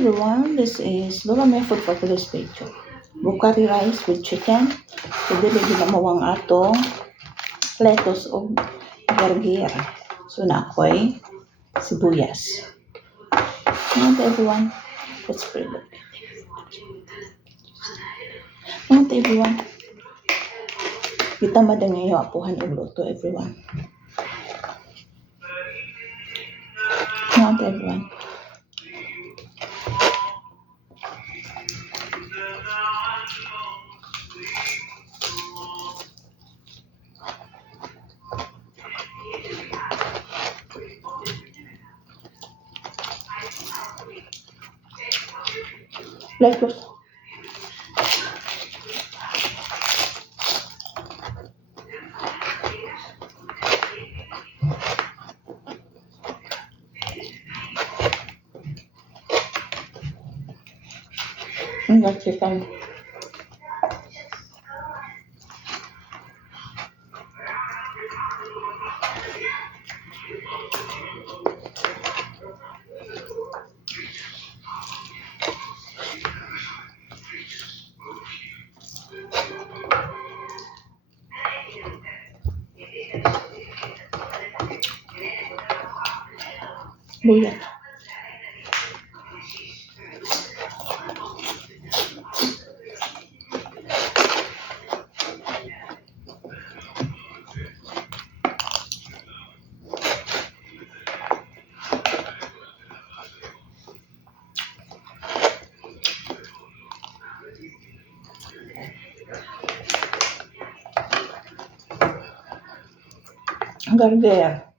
everyone, this is my food for today's video. Bukari rice with chicken. So dili ginamawang atong lettuce o gargir. So na ako'y sibuyas. Mga everyone, let's pray. Mga everyone, kita madang ngayon apuhan ang luto everyone. Mga everyone. Lettuce. Ang chicken. Luya. Gargir.